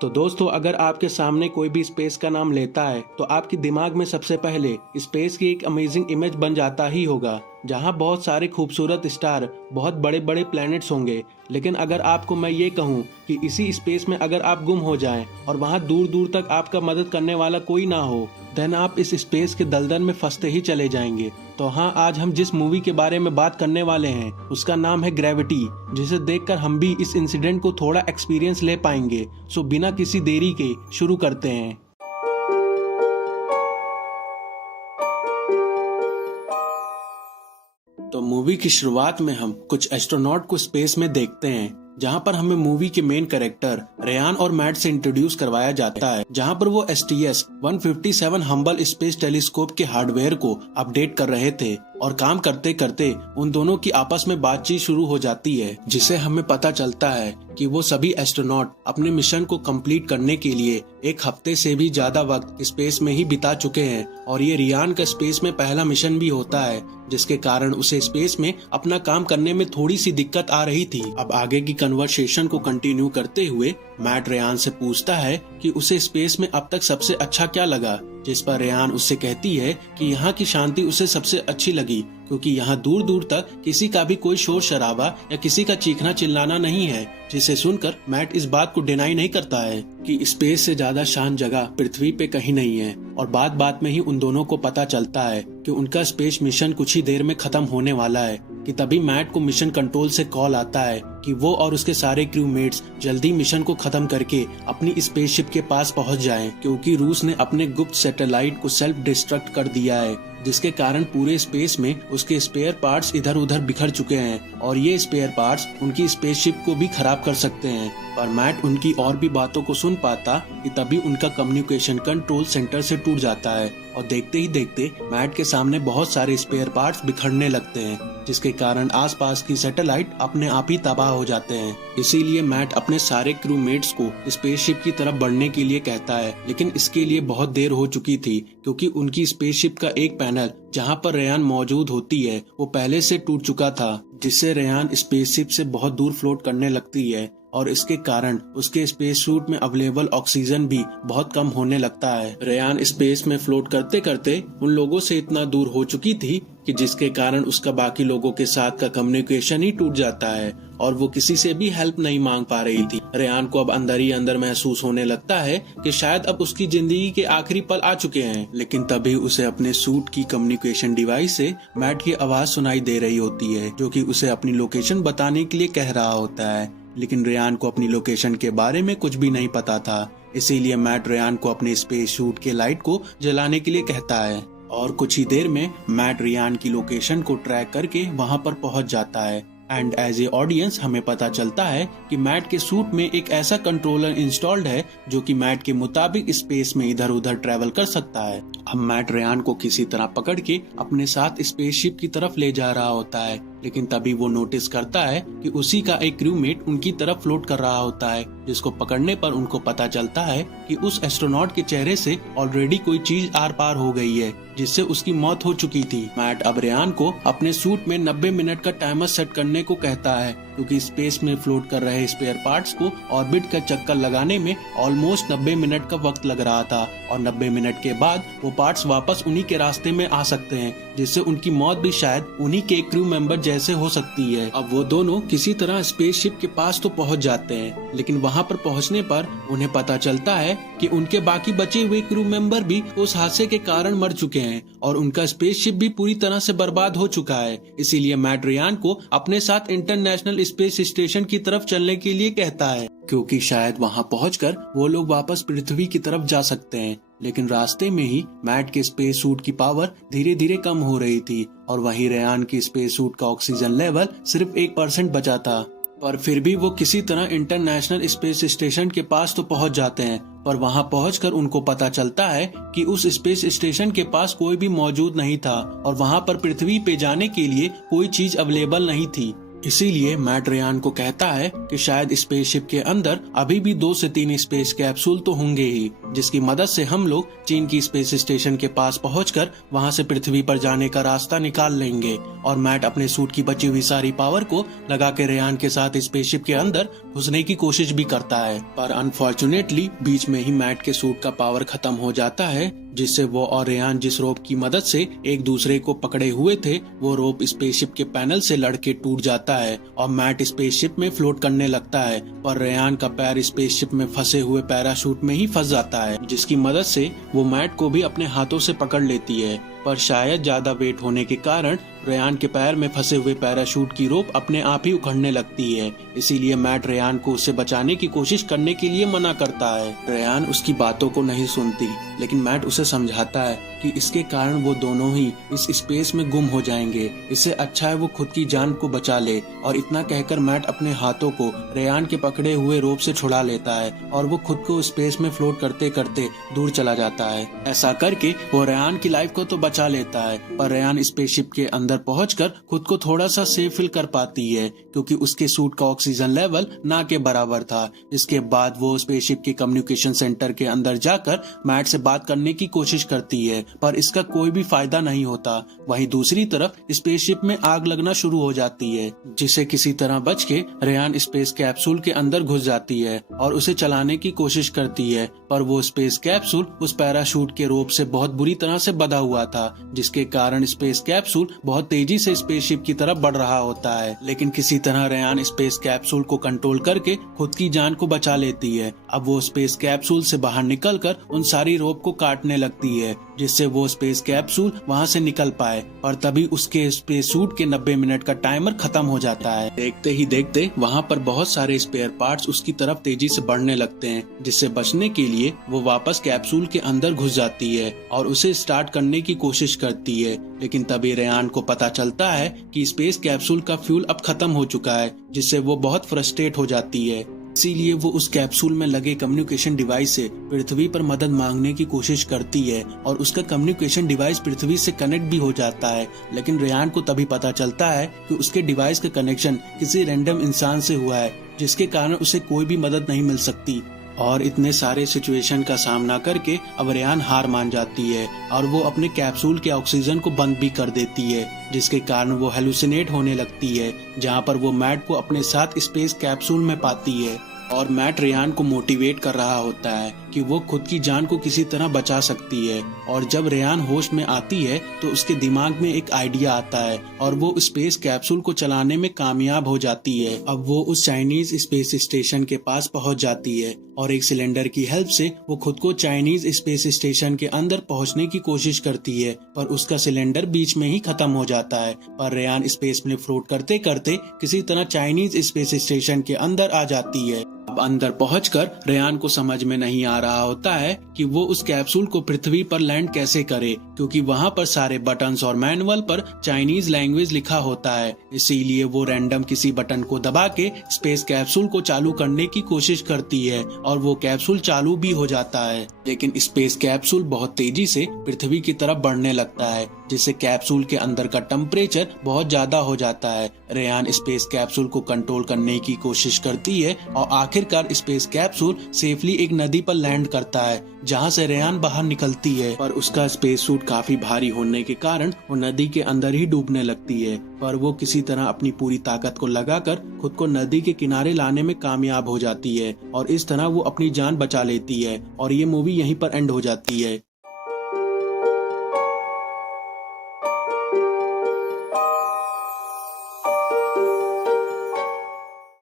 तो दोस्तों, अगर आपके सामने कोई भी स्पेस का नाम लेता है तो आपके दिमाग में सबसे पहले स्पेस की एक अमेजिंग इमेज बन जाता ही होगा, जहां बहुत सारे खूबसूरत स्टार, बहुत बड़े बड़े प्लैनेट्स होंगे। लेकिन अगर आपको मैं ये कहूं कि इसी स्पेस में अगर आप गुम हो जाएं और वहां दूर दूर तक आपका मदद करने वाला कोई ना हो, देन आप इस स्पेस के दलदल में फंसते ही चले जाएंगे। तो हाँ, आज हम जिस मूवी के बारे में बात करने वाले हैं उसका नाम है ग्रेविटी, जिसे देखकर हम भी इस इंसिडेंट को थोड़ा एक्सपीरियंस ले पाएंगे। सो बिना किसी देरी के शुरू करते हैं। तो मूवी की शुरुआत में हम कुछ एस्ट्रोनॉट को स्पेस में देखते हैं, जहां पर हमें मूवी के मेन कैरेक्टर रेयान और मैट से इंट्रोड्यूस करवाया जाता है, जहां पर वो STS-157 हम्बल स्पेस टेलीस्कोप के हार्डवेयर को अपडेट कर रहे थे और काम करते करते उन दोनों की आपस में बातचीत शुरू हो जाती है, जिसे हमें पता चलता है कि वो सभी एस्ट्रोनॉट अपने मिशन को कंप्लीट करने के लिए एक हफ्ते से भी ज्यादा वक्त स्पेस में ही बिता चुके हैं। और ये रियान का स्पेस में पहला मिशन भी होता है, जिसके कारण उसे स्पेस में अपना काम करने में थोड़ी सी दिक्कत आ रही थी। अब आगे की कन्वर्सेशन को कंटिन्यू करते हुए मैट रेयान से पूछता है कि उसे स्पेस में अब तक सबसे अच्छा क्या लगा, जिस पर रेयान उससे कहती है कि यहाँ की शांति उसे सबसे अच्छी लगी, क्योंकि यहाँ दूर दूर तक किसी का भी कोई शोर शराबा या किसी का चीखना चिल्लाना नहीं है। जिसे सुनकर मैट इस बात को डिनाई नहीं करता है कि स्पेस से ज्यादा शांत जगह पृथ्वी पे कहीं नहीं है। और बात बात में ही उन दोनों को पता चलता है कि उनका स्पेस मिशन कुछ ही देर में खत्म होने वाला है, कि तभी मैट को मिशन कंट्रोल से कॉल आता है कि वो और उसके सारे क्रूमेट्स जल्दी मिशन को खत्म करके अपनी स्पेसशिप के पास पहुंच जाएं, क्योंकि रूस ने अपने गुप्त सैटेलाइट को सेल्फ डिस्ट्रक्ट कर दिया है, जिसके कारण पूरे स्पेस में उसके स्पेयर पार्ट्स इधर उधर बिखर चुके हैं और ये स्पेयर पार्ट्स उनकी स्पेसशिप को भी खराब कर सकते हैं। पर मैट उनकी और भी बातों को सुन पाता कि तभी उनका कम्युनिकेशन कंट्रोल सेंटर से टूट जाता है और देखते ही देखते मैट के सामने बहुत सारे स्पेयर पार्ट्स बिखरने लगते हैं, जिसके कारण आसपास की सैटेलाइट अपने आप ही तबाह हो जाते हैं। इसीलिए मैट अपने सारे क्रूमेट्स को स्पेसशिप की तरफ बढ़ने के लिए कहता है, लेकिन इसके लिए बहुत देर हो चुकी थी, क्योंकि उनकी स्पेसशिप का एक पैनल जहां पर रेयान मौजूद होती है वो पहले से टूट चुका था, जिससे रेयान स्पेसशिप से बहुत दूर फ्लोट करने लगती है और इसके कारण उसके स्पेस सूट में अवेलेबल ऑक्सीजन भी बहुत कम होने लगता है। रेयान स्पेस में फ्लोट करते करते उन लोगों से इतना दूर हो चुकी थी कि जिसके कारण उसका बाकी लोगों के साथ का कम्युनिकेशन ही टूट जाता है और वो किसी से भी हेल्प नहीं मांग पा रही थी। रेयान को अब अंदर ही अंदर महसूस होने लगता है कि शायद अब उसकी जिंदगी के आखिरी पल आ चुके हैं, लेकिन तभी उसे अपने सूट की कम्युनिकेशन डिवाइस से मैट की आवाज सुनाई दे रही होती है, जो कि उसे अपनी लोकेशन बताने के लिए कह रहा होता है। लेकिन रेयान को अपनी लोकेशन के बारे में कुछ भी नहीं पता था, इसीलिए मैट रेयान को अपने स्पेस सूट के लाइट को जलाने के लिए कहता है और कुछ ही देर में मैट रेयान की लोकेशन को ट्रैक करके वहां पर पहुंच जाता है। एंड एज ए ऑडियंस हमें पता चलता है कि मैट के सूट में एक ऐसा कंट्रोलर इंस्टॉल्ड है जो कि मैट के मुताबिक स्पेस में इधर उधर ट्रेवल कर सकता है। अब मैट रेयान को किसी तरह पकड़ के अपने साथ स्पेसशिप की तरफ ले जा रहा होता है, लेकिन तभी वो नोटिस करता है कि उसी का एक क्रूमेट उनकी तरफ फ्लोट कर रहा होता है, जिसको पकड़ने पर उनको पता चलता है कि उस एस्ट्रोनॉट के चेहरे से ऑलरेडी कोई चीज आर पार हो गई है, जिससे उसकी मौत हो चुकी थी। मैट अब रेयान को अपने सूट में 90 मिनट का टाइमर सेट करने को कहता है, क्योंकि स्पेस में फ्लोट कर रहे स्पेयर पार्ट्स को ऑर्बिट का चक्कर लगाने में ऑलमोस्ट 90 मिनट का वक्त लग रहा था और 90 मिनट के बाद वो पार्ट्स वापस उन्हीं के रास्ते में आ सकते हैं, जिससे उनकी मौत भी शायद उन्हीं के क्रू मेंबर जैसे हो सकती है। अब वो दोनों किसी तरह स्पेसशिप के पास तो पहुंच जाते हैं, लेकिन वहां पर पहुंचने पर उन्हें पता चलता है कि उनके बाकी बचे हुए क्रू मेंबर भी उस हादसे के कारण मर चुके हैं और उनका स्पेसशिप भी पूरी तरह से बर्बाद हो चुका है। इसीलिए मैट रेयान को अपने साथ इंटरनेशनल स्पेस स्टेशन की तरफ चलने के लिए कहता है, क्योंकि शायद वहां पहुंचकर वो लोग वापस पृथ्वी की तरफ जा सकते हैं। लेकिन रास्ते में ही मैट के स्पेस सूट की पावर धीरे धीरे कम हो रही थी और वहीं रेयान की स्पेस सूट का ऑक्सीजन लेवल सिर्फ 1% बचा था। पर फिर भी वो किसी तरह इंटरनेशनल स्पेस स्टेशन के पास तो पहुंच जाते हैं, पर वहां पहुंचकर उनको पता चलता है कि उस स्पेस स्टेशन के पास कोई भी मौजूद नहीं था और वहां पर पृथ्वी पे जाने के लिए कोई चीज अवेलेबल नहीं थी। इसीलिए मैट रेयान को कहता है कि शायद स्पेसशिप के अंदर अभी भी 2 से 3 स्पेस कैप्सूल तो होंगे ही, जिसकी मदद से हम लोग चीन की स्पेस स्टेशन के पास पहुंचकर वहां से पृथ्वी पर जाने का रास्ता निकाल लेंगे। और मैट अपने सूट की बची हुई सारी पावर को लगा के रेयान के साथ स्पेसशिप के अंदर घुसने की कोशिश भी करता है, पर अनफॉर्चुनेटली बीच में ही मैट के सूट का पावर खत्म हो जाता है, जिससे वो और रेयान जिस रोप की मदद से एक दूसरे को पकड़े हुए थे वो रोप स्पेसशिप के पैनल से लड़के टूट जाता है और मैट स्पेसशिप में फ्लोट करने लगता है, पर रेयान का पैर स्पेसशिप में फंसे हुए पैराशूट में ही फंस जाता है, जिसकी मदद से वो मैट को भी अपने हाथों से पकड़ लेती है। पर शायद ज्यादा वेट होने के कारण रेयान के पैर में फंसे हुए पैराशूट की रोप अपने आप ही उखड़ने लगती है। इसीलिए मैट रेयान को उससे बचाने की कोशिश करने के लिए मना करता है। रेयान उसकी बातों को नहीं सुनती, लेकिन मैट उसे समझाता है कि इसके कारण वो दोनों ही इस स्पेस में गुम हो जाएंगे, इससे अच्छा है वो खुद की जान को बचा ले। और इतना कहकर मैट अपने हाथों को रेयान के पकड़े हुए रोप से छुड़ा लेता है और वो खुद को स्पेस में फ्लोट करते करते दूर चला जाता है। ऐसा करके वो रेयान की लाइफ को तो बचा लेता है, पर रेयान स्पेसशिप के अंदर पहुंचकर खुद को थोड़ा सा सेफ फील कर पाती है, क्योंकि उसके सूट का ऑक्सीजन लेवल ना के बराबर था। इसके बाद वो स्पेसशिप के कम्युनिकेशन सेंटर के अंदर जाकर मैट से बात करने की कोशिश करती है, पर इसका कोई भी फायदा नहीं होता। वहीं दूसरी तरफ स्पेसशिप में आग लगना शुरू हो जाती है, जिसे किसी तरह बच के रेयान स्पेस कैप्सूल के अंदर घुस जाती है और उसे चलाने की कोशिश करती है, पर वो स्पेस कैप्सूल उस पैराशूट के रोप से बहुत बुरी तरह से बंधा हुआ था, जिसके कारण स्पेस कैप्सूल बहुत तेजी से स्पेसशिप की तरफ बढ़ रहा होता है। लेकिन किसी तरह रेयान स्पेस कैप्सूल को कंट्रोल करके खुद की जान को बचा लेती है। अब वो स्पेस कैप्सूल से बाहर निकलकर उन सारी रोप को काटने लगती है, जिससे वो स्पेस कैप्सूल वहां से निकल पाए, और तभी उसके स्पेस सूट के 90 मिनट का टाइमर खत्म हो जाता है। देखते ही देखते वहां पर बहुत सारे स्पेयर पार्ट्स उसकी तरफ तेजी से बढ़ने लगते हैं, जिससे बचने के लिए वो वापस कैप्सूल के अंदर घुस जाती है और उसे स्टार्ट करने की कोशिश करती है। लेकिन तभी रेयान को पता चलता है कि स्पेस कैप्सूल का फ्यूल अब खत्म हो चुका है, जिससे वो बहुत फ्रस्ट्रेट हो जाती है। इसीलिए वो उस कैप्सूल में लगे कम्युनिकेशन डिवाइस से पृथ्वी पर मदद मांगने की कोशिश करती है और उसका कम्युनिकेशन डिवाइस पृथ्वी से कनेक्ट भी हो जाता है। लेकिन रेयान को तभी पता चलता है कि उसके डिवाइस का कनेक्शन किसी रैंडम इंसान से हुआ है, जिसके कारण उसे कोई भी मदद नहीं मिल सकती। और इतने सारे सिचुएशन का सामना करके अब रेयान हार मान जाती है और वो अपने कैप्सूल के ऑक्सीजन को बंद भी कर देती है, जिसके कारण वो हेलुसिनेट होने लगती है, जहाँ पर वो मैट को अपने साथ स्पेस कैप्सूल में पाती है। और मैट रेयान को मोटिवेट कर रहा होता है कि वो खुद की जान को किसी तरह बचा सकती है। और जब रेयान होश में आती है तो उसके दिमाग में एक आइडिया आता है और वो स्पेस कैप्सूल को चलाने में कामयाब हो जाती है। अब वो उस चाइनीज स्पेस स्टेशन के पास पहुंच जाती है और एक सिलेंडर की हेल्प से वो खुद को चाइनीज स्पेस स्टेशन के अंदर पहुंचने की कोशिश करती है, पर उसका सिलेंडर बीच में ही खत्म हो जाता है। पर रेयान स्पेस में फ्लोट करते करते किसी तरह चाइनीज स्पेस स्टेशन के अंदर आ जाती है। अब अंदर पहुंचकर रेयान को समझ में नहीं आ रहा होता है कि वो उस कैप्सूल को पृथ्वी पर लैंड कैसे करे, क्योंकि वहां पर सारे बटन्स और मैनुअल पर चाइनीज लैंग्वेज लिखा होता है। इसीलिए वो रैंडम किसी बटन को दबा के स्पेस कैप्सूल को चालू करने की कोशिश करती है और वो कैप्सूल चालू भी हो जाता है। लेकिन स्पेस कैप्सूल बहुत तेजी से पृथ्वी की तरफ बढ़ने लगता है, जिससे कैप्सूल के अंदर का टेम्परेचर बहुत ज्यादा हो जाता है। रेयान स्पेस कैप्सूल को कंट्रोल करने की कोशिश करती है और आखिरकार स्पेस कैप्सूल सेफली एक नदी पर लैंड करता है, जहां से रेयान बाहर निकलती है। पर उसका स्पेस सूट काफी भारी होने के कारण वो नदी के अंदर ही डूबने लगती है, पर वो किसी तरह अपनी पूरी ताकत को लगाकर खुद को नदी के किनारे लाने में कामयाब हो जाती है और इस तरह वो अपनी जान बचा लेती है। और ये मूवी यहीं पर एंड हो जाती है।